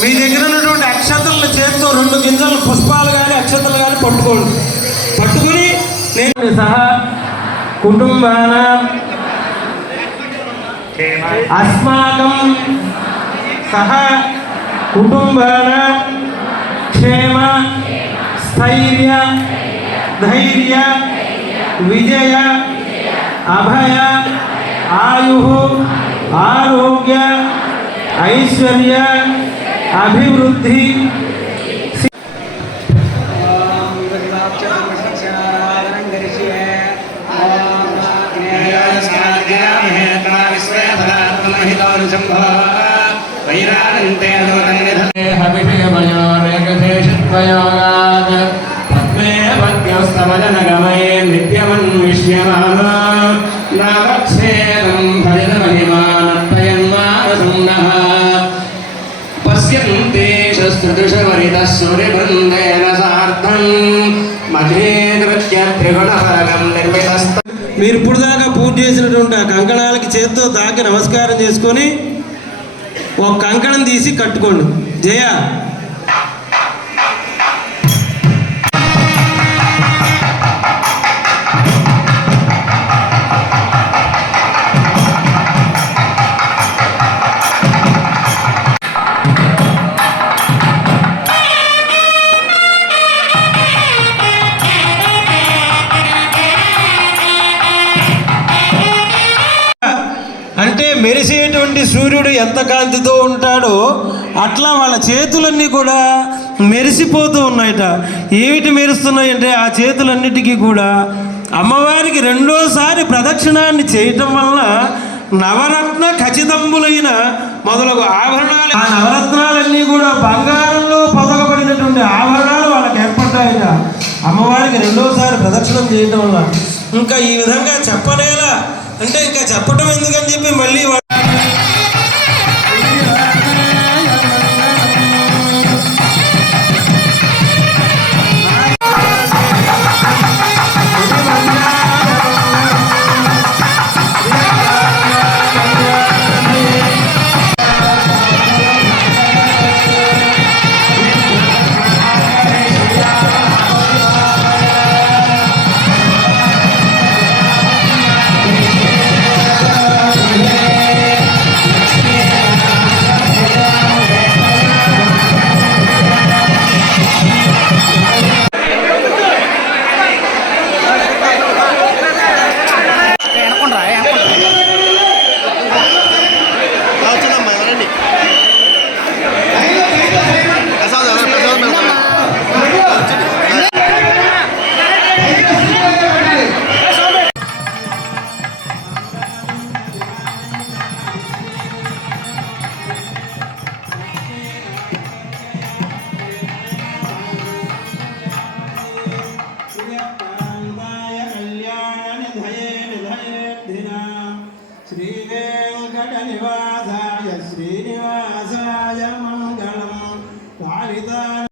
మీ దగ్గర ఉన్నటువంటి అక్షతలను చేతితో 2 గింజలు పుష్పాలు కానీ అక్షతలు కానీ పట్టుకుని నేను సహా కుటుంబాన అస్మాకం సహ కుటుంబాన క్షేమ స్థైర్య ధైర్య విజయ అభయ ఆయు ఆరోగ్య ఐశ్వర్య అభివృద్ధి పద్మేవద్యోస్తవజనగమయే నిత్యమన్విష్యమానో నావచ్ఛేదం భజనమహిమానత్తయన్మానసున్నః పశ్యంతే శస్త్రదృశవరితः సూర్యబృందేన సార్ధం మధ్యే కృత్య త్రిగుణఫలకం నిర్మితస్త. మీరు ఇప్పుడు దాకా పూజ చేసినటువంటి ఆ కంకణాలకి చేతితో తాకి నమస్కారం చేసుకొని ఒక కంకణం తీసి కట్టుకోండి. జయ అంటే మెరిసేటువంటి సూర్యుడు ఎంత కాంతితో ఉంటాడో అట్లా వాళ్ళ చేతులన్నీ కూడా మెరిసిపోతూ ఉన్నాయట. ఏమిటి మెరుస్తున్నాయంటే ఆ చేతులన్నిటికీ కూడా అమ్మవారికి రెండోసారి ప్రదక్షిణాన్ని చేయటం వలన నవరత్న ఖచ్చితంబులైన మొదలగు ఆభరణాలు, ఆ నవరత్నాలన్నీ కూడా బంగారంలో పొదగబడినటువంటి ఆభరణాలు వాళ్ళకి ఏర్పడ్డాయట అమ్మవారికి రెండోసారి ప్రదక్షిణం చేయటం వల్ల. ఇంకా ఈ విధంగా చెప్పలేలా అంటే ఇంకా చెప్పటం ఎందుకని చెప్పి మళ్ళీ